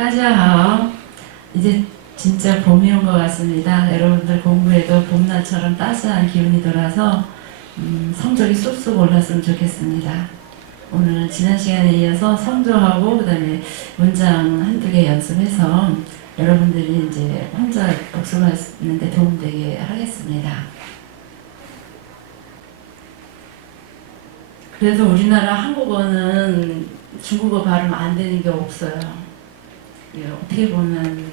따지하오. 이제 진짜 봄이 온 것 같습니다. 여러분들 공부에도 봄날처럼 따스한 기운이 돌아서 음, 성적이 쑥쑥 올랐으면 좋겠습니다. 오늘 지난 시간에 이어서 성조하고 그다음에 문장 한두 개 연습해서 여러분들이 이제 혼자 복습하는데 도움되게 하겠습니다. 그래서 우리나라 한국어는 중국어 발음 안 되는 게 없어요. 예, 어떻게 보면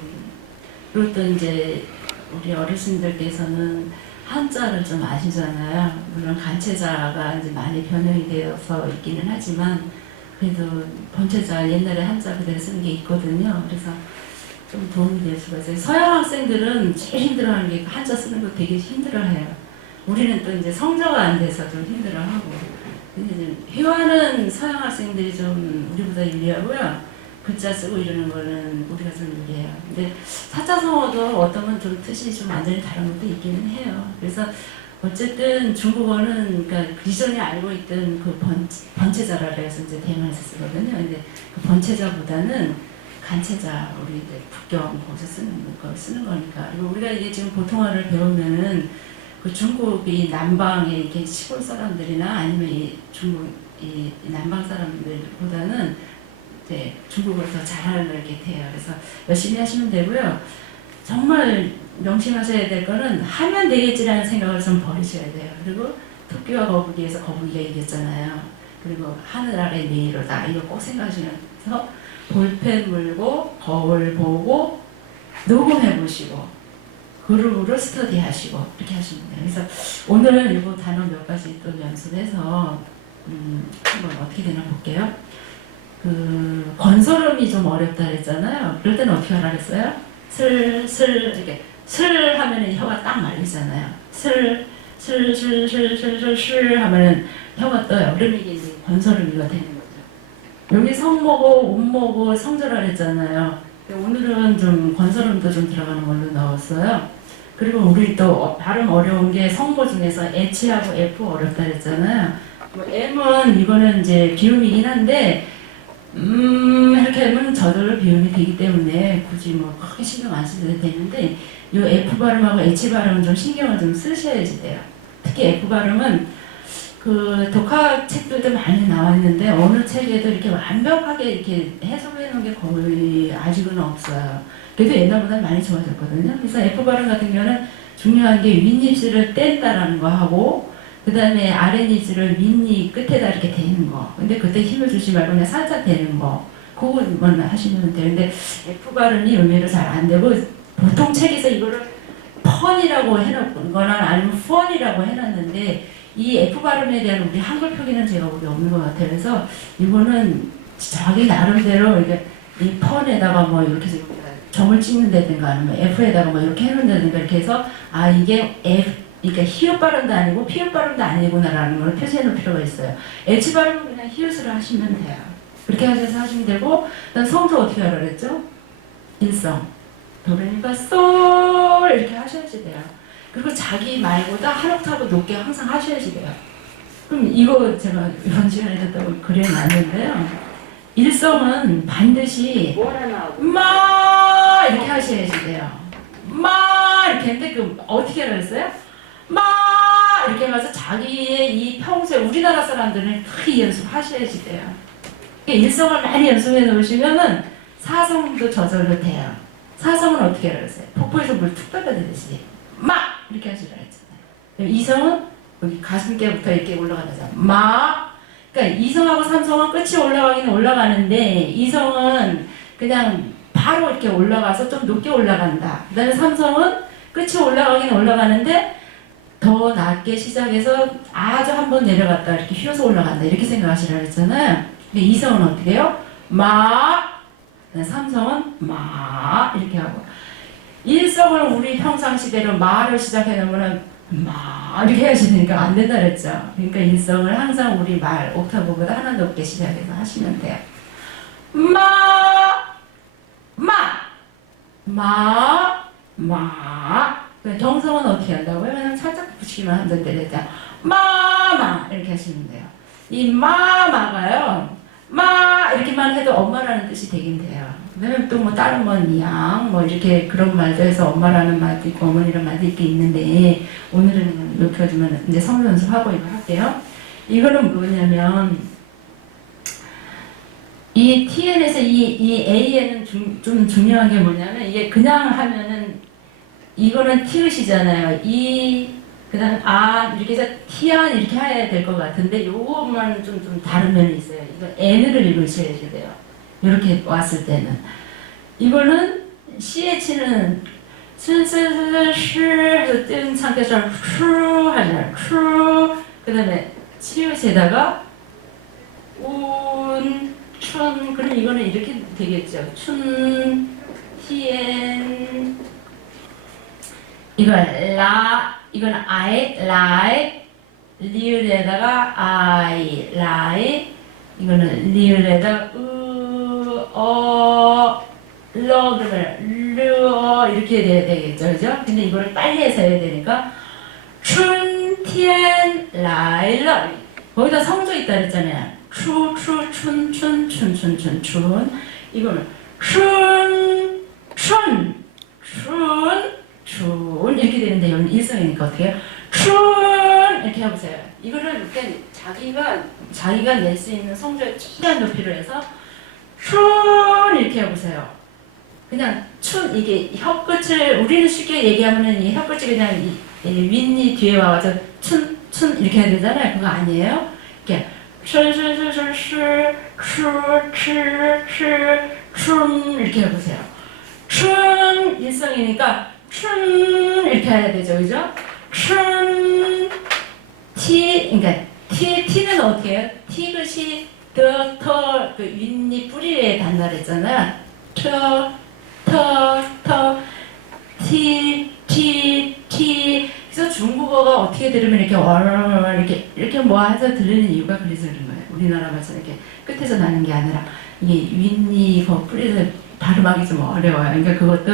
그리고 또 이제 우리 어르신들께서는 한자를 좀 아시잖아요. 물론 간체자가 이제 많이 변형이 되어서 있기는 하지만 그래도 본체자 옛날에 한자 그대로 쓰는 게 있거든요. 그래서 좀 도움이 될 수가 있어요. 서양 학생들은 제일 힘들어하는 게 한자 쓰는 거 되게 힘들어해요. 우리는 또 이제 성자가 안 돼서 좀 힘들어하고 회화는 서양 학생들이 좀 우리보다 유리하고요. 글자 쓰고 이러는 거는 우리가 좀 유리해요. 근데 사자성어도 어떤 건 좀 뜻이 좀 완전히 다른 것도 있기는 해요. 그래서 어쨌든 중국어는 그러니까 그 이전에 알고 있던 그 번, 번체자라 그래서 이제 대만에서 쓰거든요. 근데 그 번체자보다는 간체자 우리 이제 북경 거기서 쓰는 걸 쓰는 거니까. 그리고 우리가 이게 지금 보통어를 배우면은 그 중국이 남방의 이렇게 시골 사람들이나 아니면 이 중국 이 남방 사람들보다는 이제 중국어를 더 잘하게 돼요. 그래서 열심히 하시면 되고요. 정말 명심하셔야 될 거는 하면 되겠지라는 생각을 좀 버리셔야 돼요. 그리고 토끼와 거북이에서 거북이가 이겼잖아요. 그리고 하늘 아래 네이로다 이거 꼭 생각하시면서 볼펜 물고 거울 보고 녹음해 보시고 그룹으로 스터디 하시고 이렇게 하시면 돼요. 그래서 오늘은 이거 단어 몇 가지 또 연습해서 음, 한번 어떻게 되나 볼게요. 그 건설음이 좀 어렵다 그랬잖아요. 그럴 때는 어떻게 하라 그랬어요? 슬, 슬, 이렇게 슬 하면은 혀가 딱 말리잖아요. 슬, 슬, 슬, 슬, 슬, 슬, 슬 하면은 혀가 떠요. 그러면 이게 이제 건설음이가 되는 거죠. 여기 성모고, 운모고, 성절하 그랬잖아요. 근데 오늘은 좀 건설음도 좀 들어가는 걸로 넣었어요. 그리고 우리 또 어- 발음 어려운 게 성모 중에서 H하고 F 어렵다 그랬잖아요. 뭐 M은 이거는 이제 비음이긴 한데 음 이렇게 하면 저절로 비음이 되기 때문에 굳이 뭐 크게 신경 안 쓰셔도 되는데 이 F 발음하고 H 발음은 좀 신경을 좀 쓰셔야지 돼요. 특히 F 발음은 그 독학 책들도 많이 나와 있는데 어느 책에도 이렇게 완벽하게 이렇게 해석해 놓은 게 거의 아직은 없어요. 그래도 옛날보다 많이 좋아졌거든요. 그래서 F 발음 같은 경우는 중요한 게 윗입술을 뗀다라는 거 하고 그 다음에 아랫입술을 밑니 끝에다 이렇게 대는 거. 근데 그때 힘을 주지 말고 그냥 살짝 대는 거. 그거만 하시면. 근데 F 발음이 의외로 잘 안 되고 보통 책에서 이거를 펀이라고 해놓거나 아니면 펀이라고 해놨는데 이 F 발음에 대한 우리 한글 표기는 제가 우리 없는 것 같아요. 그래서 이거는 자기 나름대로 이게 이 펀에다가 뭐 이렇게 해서 점을 찍는다든가 아니면 F에다가 뭐 이렇게 해놓는다든가 이렇게 해서 아 이게 F 그러니까 히읗 발음도 아니고 피읗 발음도 아니구나라는 걸 표시해 놓을 필요가 있어요. H 발음은 그냥 히읗으로 하시면 돼요. 그렇게 하셔서 하시면 되고 그다음 성조 어떻게 하라 그랬죠? 일성 도레미파 솔 이렇게 하셔야지 돼요. 그리고 자기 말보다 한 옥타브 높게 항상 하셔야지 돼요. 그럼 이거 제가 이번 시간에 또 그려놨는데요. 일성은 반드시 마 이렇게 하셔야지 돼요. 마 이렇게 했는데 그 어떻게 하라 그랬어요? 마 이렇게 해서 자기의 이 평소에 우리나라 사람들은 크게 연습하셔야지 돼요. 일성을 많이 연습해 놓으시면은 사성도 저절로 돼요. 사성은 어떻게 그랬어요? 폭포에서 물 툭 떨어지듯이 마 이렇게 하시라 했잖아요. 이성은 여기 가슴께부터 이렇게 올라가잖아요. 마 그러니까 이성하고 삼성은 끝이 올라가기는 올라가는데 이성은 그냥 바로 이렇게 올라가서 좀 높게 올라간다. 그다음에 삼성은 끝이 올라가긴 올라가는데 더 낮게 시작해서 아주 한 번 내려갔다 이렇게 휘어서 올라간다 이렇게 생각하시라 그랬잖아요. 근데 이성은 어떻게 해요? 마. 그다음에 삼성은 마 이렇게 하고 일성을 우리 평상시대로 마를 시작해 놓으면 마 이렇게 하시니까 안 된다 그랬죠. 그러니까 일성을 항상 우리 말 옥타브보다 하나 높게 시작해서 하시면 돼요. 마, 마, 마, 마. 그 정성은 어떻게 한다고요? 살짝 붙이기만 하면 되죠. 마마 이렇게 하시면 돼요. 이 마마가요. 마 이렇게만 해도 엄마라는 뜻이 되긴 돼요. 그다음에 또 뭐 다른 뭐양 뭐 이렇게 그런 말도 해서 엄마라는 말도 있고 어머니라는 말도 있게 있는데 오늘은 높여주면 이제 성연습 하고 이거 할게요. 이거는 뭐냐면 이 TN에서 이, 이 AN은 중, 좀 중요한 게 뭐냐면 이게 그냥 하면은 이거는 티읕이잖아요. 이 그다음 아 이렇게 해서 티안 이렇게 해야 될 것 같은데 요것만 좀, 좀 다른 면이 있어요. 이거 N을 읽으셔야 돼요. 이렇게 왔을 때는 이거는 CH는 스스스스 해서 뜬 상태에서 추 하잖아요. 추 그다음에 치읓에다가 운, 춘 그럼 이거는 이렇게 되겠죠. 춘, 티엔 이거 라 이건 아이 라이 리을에다가 아이 라이. 이거는 리을에다가 으어 러 그러면 르어 이렇게 돼야 되겠죠 그죠? 근데 이거를 빨리 해서 해야 되니까 춘티엔 라일러. 거기다 성조 있다 그랬잖아요. 추, 추, 춘, 춘, 춘, 춘, 춘, 춘 이거는 춘, 춘, 춘, 춘 이렇게 되는데 여기는 일성이니까 어떻게 해요? 춘 이렇게 해보세요 이거를 이렇게 자기가 자기가 낼 수 있는 성조의 최대한 높이로 해서 춘 이렇게 해보세요 그냥 춘 이게 혀끝을 우리는 쉽게 얘기하면은 이 혀끝이 그냥 이, 이 윗니 뒤에 와서 춘, 춘 이렇게 해야 되잖아요 그거 아니에요? 이렇게 춘춘춘춘춘춘춘 이렇게 해보세요 춘 일성이니까 춘 이렇게 해야 되죠 그죠? 춘 티, 그러니까 티, 티는 어떻게 해요? 티긋이 더, 터, 그 윗니 뿌리에 단다랬잖아요. 터, 터, 터, 티, 티, 티. 그래서 중국어가 어떻게 들으면 이렇게 얼 이렇게 이렇게 모아서 들리는 이유가 그래서 그런 거예요. 우리나라 말씀 이렇게 끝에서 나는 게 아니라 이게 윗니 그 뿌리에서 발음하기 좀 어려워요. 그러니까 그것도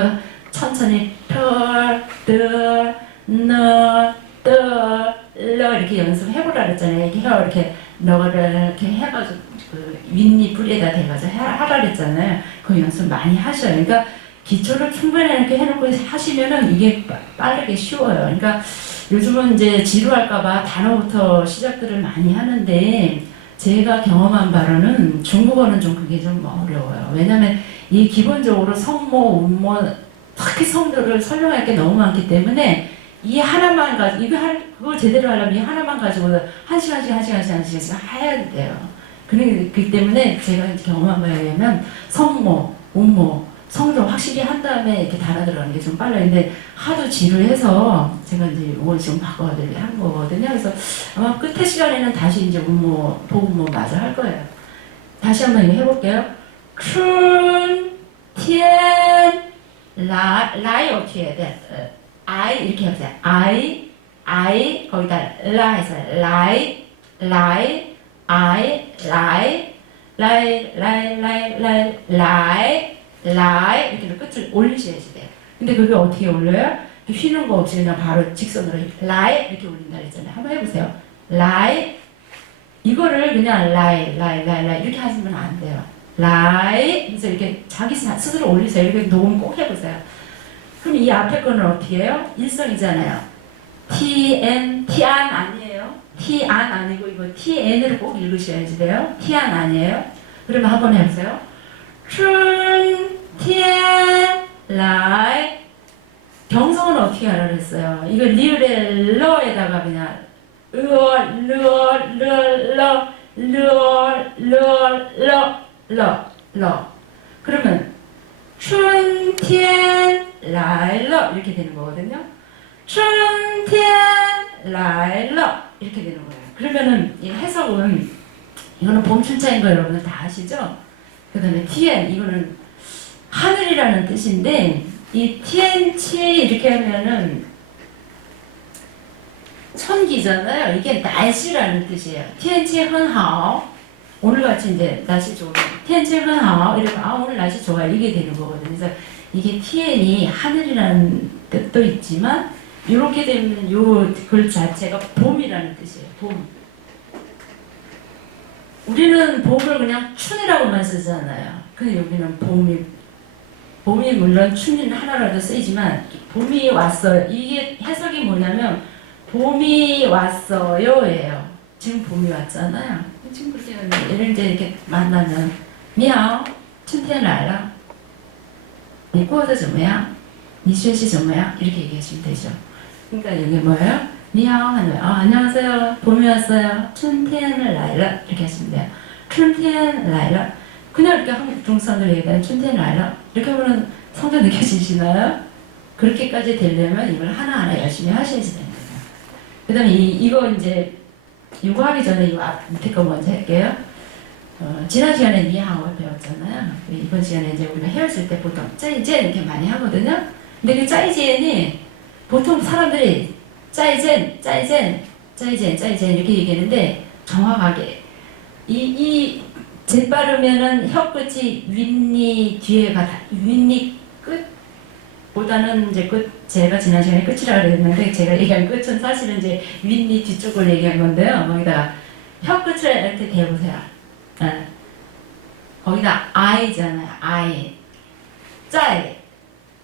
천천히 터, 더, 너, 떠, 러 이렇게 연습해보라 그랬잖아요. 이렇게 혀 이렇게 너를 이렇게 해가지고 그 윗니 뿌리에다 대가지고 해- 하라 그랬잖아요. 그 연습 많이 하셔요. 그러니까 기초를 충분히 이렇게 해놓고 하시면은 이게 빠- 빠르게 쉬워요. 그러니까 요즘은 이제 지루할까봐 단어부터 시작들을 많이 하는데 제가 경험한 바로는 중국어는 좀 그게 좀 어려워요. 왜냐면 이 기본적으로 성모, 운모, 특히 성들을 설명할 게 너무 많기 때문에 이 하나만 가지고 이거 할 그걸 제대로 하려면 이 하나만 가지고 한 시간씩 한 시간씩 한 시간씩 해야 돼요. 그러기 그 때문에 제가 경험한 바에 의하면 성모, 운모, 성도 확실히 한 다음에 이렇게 달아 들어가는 게 좀 빨라요. 근데 하도 지루해서 제가 이제 이걸 지금 바꿔드리게 한 거거든요. 그래서 아마 끝에 시간에는 다시 이제 운모, 보운모 마저 할 거예요. 다시 한번 해볼게요. 춘, 티엔, 라, 라이 어떻게 해야 돼? 어, I 이렇게 해보세요. I, I 거기다 라 해서 라이, 라이, I, 라이, 라이, 라이, 라이, 라이, 라이, 라이 이렇게 끝을 올리셔야지 돼요. 근데 그게 어떻게 올려요? 휘는 거 없이 그냥 바로 직선으로 라이 이렇게 올린다 그랬잖아요. 한번 해보세요. 라이 이거를 그냥 라이, 라이, 라이, 라이 이렇게 하시면 안 돼요. 라이 그래서 이렇게 자기 사- 스스로 올리세요. 이렇게 녹음 꼭 해보세요. 그럼 이 앞에 거는 어떻게 해요? 일성이잖아요. tn, t안 아니에요. t안 아니고 이거 tn을 꼭 읽으셔야지 돼요. t안 아니에요. 그러면 한번 해보세요. 춘, tn, 라이. 경성은 어떻게 하라 그랬어요? 이거 리을의 러에다가 그냥 으어, 르어, 르, 러, 르어, 르어, 러, 러, 러. 그러면 춘天 来了 이렇게 되는 거거든요. 춘天 来了 이렇게 되는 거예요. 그러면은 이 해석은 이거는 봄춘자인 거 여러분들 다 아시죠? 그다음에 tien 이거는 하늘이라는 뜻인데 이 tian치 이렇게 하면은 천기잖아요. 이게 날씨라는 뜻이에요. tian치 很好 오늘같이 이제 날씨 좋으면 티엔치 很好 이러면 아 오늘 날씨 좋아 이게 되는 거거든요. 그래서 이게 티엔이 하늘이라는 뜻도 있지만 이렇게 되면 요 글 자체가 봄이라는 뜻이에요. 봄. 우리는 봄을 그냥 춘이라고만 쓰잖아요. 근데 여기는 봄이 봄이 물론 춘인 하나라도 쓰이지만 봄이 왔어요. 이게 해석이 뭐냐면 봄이 왔어요예요. 지금 봄이 왔잖아요. 지금 그렇게 얘를 이제 이렇게 만나면 미야, 春天来了.你过得怎么样?你学习怎么样? 이렇게 얘기하시면 되죠. 그러니까 이게 뭐예요? 미야 하는 아, 안녕하세요. 봄이 왔어요. 春天来了 이렇게 하시면 돼요. 春天来了. 그냥 이렇게 한국 중사들 얘기하는 春天来了 이렇게 하면 성도 느껴지시나요? 그렇게까지 되려면 이걸 하나하나 열심히 하셔야지 됩니다. 그 다음에 이, 이거 이제 이거 하기 전에 이거 앞 밑에 거 먼저 할게요. 어, 지난 시간에 니하오를 배웠잖아요. 이번 시간에 이제 우리가 헤어질 때 보통 짜이젠 이렇게 많이 하거든요. 근데 그 짜이젠이 보통 사람들이 짜이젠, 짜이젠, 짜이젠, 짜이젠 이렇게 얘기하는데 정확하게 이, 이 재빠르면은 혀 끝이 윗니 뒤에가 다, 윗니 끝 보다는 이제 끝 제가 지난 시간에 끝이라 그랬는데 제가 얘기한 끝은 사실은 이제 윗니 뒤쪽을 얘기한 건데요. 거기다가 혀 끝을 이렇게 대보세요. 네. 거기다 아이잖아요. 아이. 짜이.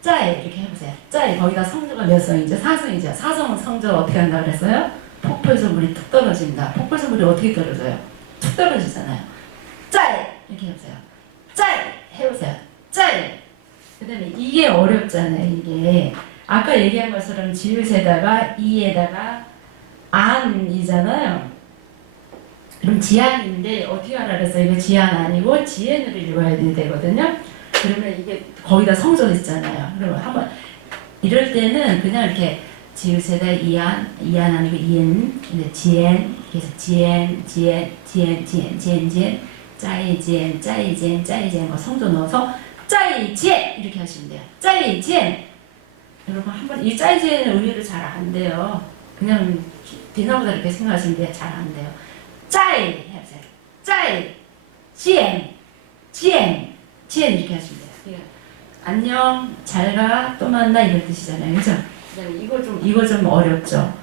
짜이 이렇게 해보세요. 짜이 거기다 성조가 몇 성이죠? 사성이죠. 사성은 성조 어떻게 한다 그랬어요? 폭포에서 물이 툭 떨어진다. 폭포에서 물이 어떻게 떨어져요? 툭 떨어지잖아요. 짜이 이렇게 해보세요. 짜이 해보세요. 짜이. 그 다음에 이게 어렵잖아요. 이게 아까 얘기한 것처럼 지읒에다가 이에다가 안이잖아요. 그럼 지안인데 어떻게 그랬어요? 이거 지안 아니고 지엔으로 읽어야 되거든요. 그러면 이게 거기다 성조 있잖아요. 그러면 한번 이럴 때는 그냥 이렇게 지읒에다 이안, 이안 아니고 이엔, 지엔, 그래서 지엔, 지엔, 지엔, 지엔, 지엔, 지엔, 짜이지엔, 짜이지엔, 짜이지엔 거 성조 넣어서 짜이지엔 이렇게 하시면 돼요. 짜이지엔 여러분 한번 이 짜이지엔의 의미를 잘 안 돼요. 그냥 대나무다 이렇게 생각하시면 돼요. 잘 안 돼요. 짜이 해보세요. 짜이 지엔 지엔 지엔 이렇게 하시면 돼요. 예. 안녕 잘가 또 만나 이런 뜻이잖아요. 그죠? 네, 이거 좀 이거 좀 어렵죠.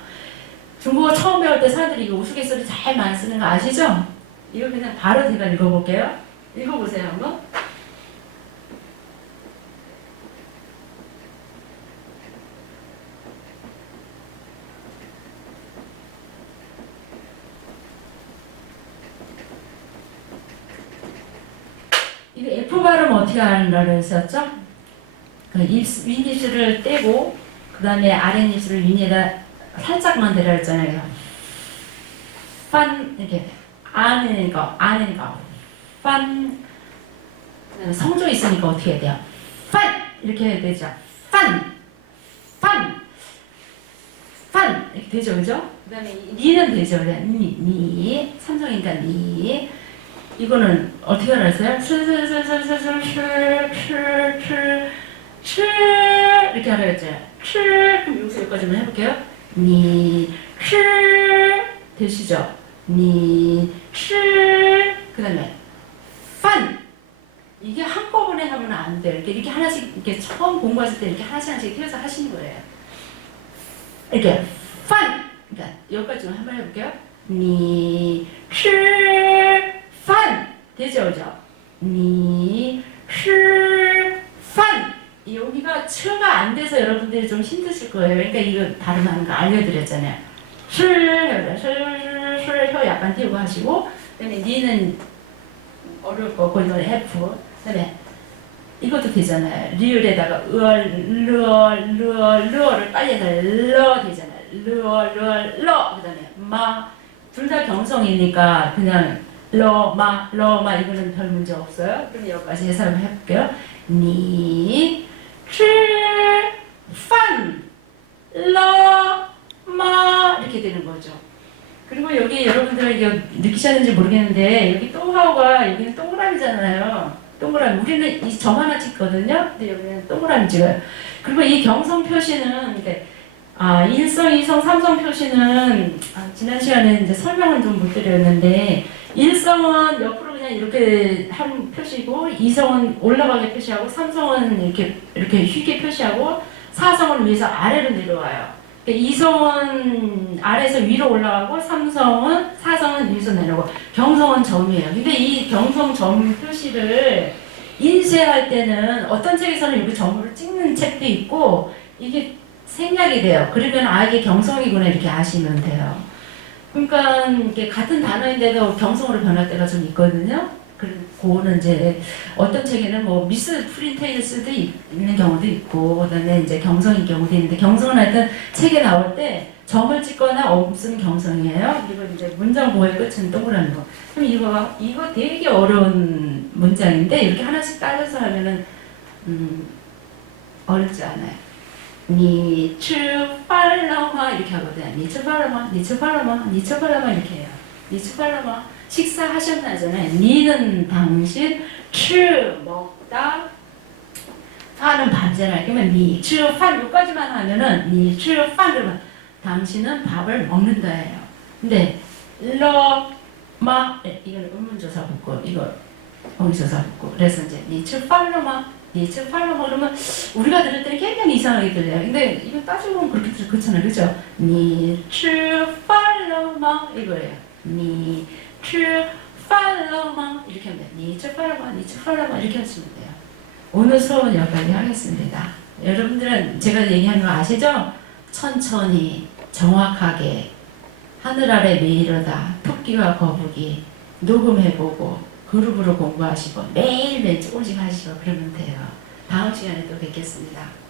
중국어 처음 배울 때 사람들이 이거 우스갯소리 잘 많이 쓰는 거 아시죠? 이거 그냥 바로 제가 읽어볼게요. 읽어보세요 한번. F 발음 어떻게 하는다고 했었죠? 그 입, 윗입술을 떼고 그 다음에 아랫입술을 윗에다 살짝만 대라 했잖아요. 판 이렇게 아는 거 아는 거 판. 그다음에 성조 있으니까 어떻게 해야 돼요? 판 이렇게 해야 되죠. 판, 판, 판 이렇게 되죠, 그죠? 그 다음에 이 니는 되죠. 니, 니 삼성이니까 니. 이거는 어떻게 알았어요? 슬슬슬슬슬슬슬슬슬슬 이렇게 했죠. 칠 그럼 여기서 여기까지만 해볼게요. 니, 칠 되시죠? 니, 칠 그다음에 판 이게 한꺼번에 하면 안 돼요. 이렇게, 이렇게 하나씩 이렇게 처음 공부하실 때 이렇게 하나씩 하나씩 띄어서 하시는 거예요. 이렇게 판 그러니까 여기까지만 한번 해볼게요. 니, 칠판 되죠, 그죠? 니, 시, 판 여기가 처가 안 돼서 여러분들이 좀 힘드실 거예요. 그러니까 이거 발음하는 거 알려드렸잖아요. 시, 시, 시, 혀 약간 띄우고 하시고, 그 다음에 니는 어려울 거 거기서 F, 그 다음에 이것도 되잖아요. 리을에다가 으얼, 르얼, 르얼, 르얼을 빨리 해서 러 되잖아요. 르얼, 르얼, 러. 그 다음에 마. 둘 다 경성이니까 그냥 러, 마, 러, 마 이거는 별 문제 없어요. 그럼 여기까지 해석을 해볼게요. 니, 치, 판, 러, 마 이렇게 되는 거죠. 그리고 여기 여러분들 이게 느끼셨는지 모르겠는데 여기 또하오가 여기는 동그라미잖아요. 동그라미. 우리는 이 점 하나 찍거든요. 근데 여기는 동그라미 찍어요. 그리고 이 경성 표시는 이게 아, 일성, 이성, 삼성 표시는 아, 지난 시간에 이제 설명을 좀못 드렸는데 일성은 옆으로 그냥 이렇게 한 표시고 이성은 올라가게 표시하고 삼성은 이렇게 이렇게 휘게 표시하고 사성은 위에서 아래로 내려와요. 그러니까 이성은 아래에서 위로 올라가고 삼성은 사성은 위에서 내려오고 경성은 점이에요. 근데 이 경성 점 표시를 인쇄할 때는 어떤 책에서는 여기 점을 찍는 책도 있고 이게 생략이 돼요. 그러면 아 이게 경성이구나 이렇게 아시면 돼요. 그러니까 이게 같은 단어인데도 경성으로 변할 때가 좀 있거든요. 그- 그거는 이제 어떤 책에는 뭐 미스 있- 있는 경우도 있고 그다음에 이제 경성인 경우도 있는데 경성은 하여튼 책에 나올 때 점을 찍거나 없으면 경성이에요. 그리고 이제 문장 보호의 끝은 동그라미 거. 그럼 이거 이거 되게 어려운 문장인데 이렇게 하나씩 따져서 하면은 음, 어렵지 않아요. 니츠팔라마 이렇게 하거든요. 니츠팔라마, 니츠팔라마, 니츠팔라마 이렇게 해요. 니츠팔라마 식사하셨나잖아요. 니는 당신, 츠 먹다, 파는 반제라. 그러면 니츠 팔 요까지만 하면은 니츠 팔을 당신은 밥을 먹는다예요. 근데 러마 이건 의문조사 붙고 이거 동조사 붙고 그래서 이제 니츠 팔로마 2층 팔로 그러면 우리가 들을 때는 굉장히 이상하게 들려요. 근데 이거 따지고 보면 그렇게 들 그렇잖아요. 그죠? 니츠 팔로마 이거예요. 니츠 팔로마 이렇게 하면 돼요. 니츠 팔로마 니츠 팔로마 이렇게 하시면 돼요. 오늘 수업은 여기까지 하겠습니다. 여러분들은 제가 얘기하는 거 아시죠? 천천히 정확하게 하늘 아래 메이러다 토끼와 거북이 녹음해보고 그룹으로 공부하시고 매일매일 조금씩 하시고 그러면 돼요. 다음 시간에 또 뵙겠습니다.